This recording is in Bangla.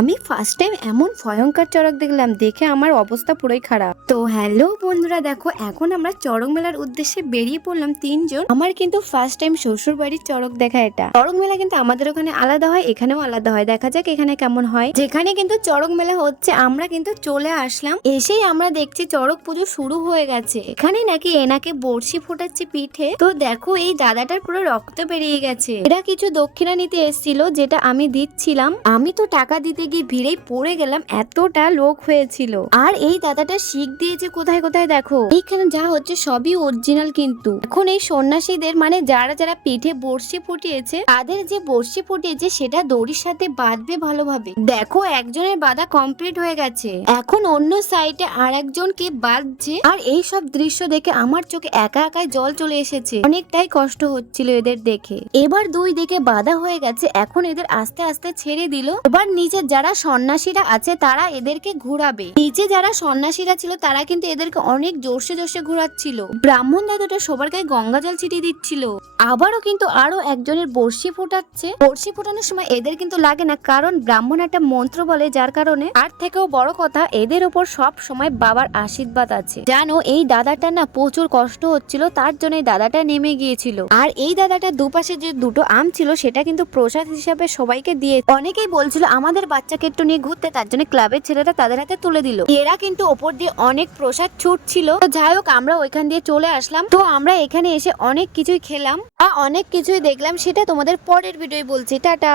আমি ফার্স্ট টাইম এমন ভয়ঙ্কর চড়ক দেখলাম, দেখে আমার অবস্থা পুরোই খারাপ। তো হ্যালো বন্ধুরা, দেখো, এখন আমরা চড়ক মেলার উদ্দেশ্যে বেরিয়ে পড়লাম তিনজন। আমার কিন্তু ফার্স্ট টাইম শ্বশুর বাড়ির চড়ক দেখা এটা। চড়ক মেলা কিন্তু আমাদের ওখানে আলাদা হয়, এখানেও আলাদা হয়। দেখা যাক এখানে কেমন হয়। যেখানে কিন্তু চড়ক মেলা হচ্ছে, আমরা কিন্তু চলে আসলাম। এসেই আমরা দেখছি চড়ক পুজো শুরু হয়ে গেছে। এখানে নাকি এনাকে বড়শি ফোটাচ্ছে পিঠে। তো দেখো, এই দাদাটার পুরো রক্ত বেরিয়ে গেছে। এরা কিছু দক্ষিণা নিতে এসেছিল, যেটা আমি দিচ্ছিলাম। আমি তো টাকা দিতে গিয়ে ভিড়েই পড়ে গেলাম, এতটা লোক হয়েছিল। আর এই দাদাটা শিখ দিয়েছে কোথায় কোথায় দেখো? এইখানে যা হচ্ছে সবই অরিজিনাল কিন্তু। এখন এই সন্ন্যাসীদের মানে যারা যারা পিঠে বড়শি ফুটিয়েছে, তাদের যে বড়শি ফুটিয়েছে, সেটা দড়ির সাথে বাঁধবে ভালোভাবে। দেখো, একজনের বাঁধা কমপ্লিট হয়ে গেছে। এখন অন্য সাইডে আর একজনকে বাঁধছে। আর এই সব দৃশ্য দেখে আমার চোখে একা একাই জল চলে এসেছে। অনেকটাই কষ্ট হচ্ছিল এদের দেখে। এবার দুই দিকে বাধা হয়ে গেছে, এখন এদের আস্তে আস্তে ছেড়ে দিল। এবার নিচে যারা সন্ন্যাসীরা আছে, তারা এদেরকে ঘুরাবে। নিচে যারা সন্ন্যাসীরা ছিল, তারা কিন্তু এদেরকে অনেক জোরসে জোরসে ঘুরাচ্ছিল। ব্রাহ্মণ দাদুটা সবার গায়ে গঙ্গা জল ছিটিয়ে দিচ্ছিল। আবারও কিন্তু আরও একজনের বর্ষি ফোটাচ্ছে। বর্ষি ফোটানোর সময় এদের কিন্তু লাগে না, কারণ ব্রাহ্মণ একটা মন্ত্র বলে যার কারণে আর থেকেও বড় কথা, এদের ওপর সব সময় বাবার আশীর্বাদ আছে। জানো, এই দাদাটা না প্রচুর কষ্ট হচ্ছিল, তার জন্য এই দাদাটা নেমে গিয়েছিল। আর এই দাদাটা দুপাশে যে দুটো আম ছিল, সেটা কিন্তু প্রসাদ হিসাবে সবাইকে দিয়ে অনেকেই বলছিল, আমাদের বাচ্চাকে একটু নিয়ে ঘুরতে, তার জন্য ক্লাবের ছেলেরা তাদের হাতে তুলে দিল। এরা কিন্তু ওপর দিয়ে অনেক প্রসাদ ছুটছিল। তো যাই হোক, আমরা ওইখান দিয়ে চলে আসলাম। তো আমরা এখানে এসে অনেক কিছুই খেলাম। আর অনেক কিছুই দেখলাম, সেটা তোমাদের পরের ভিডিও বলছি। টাটা!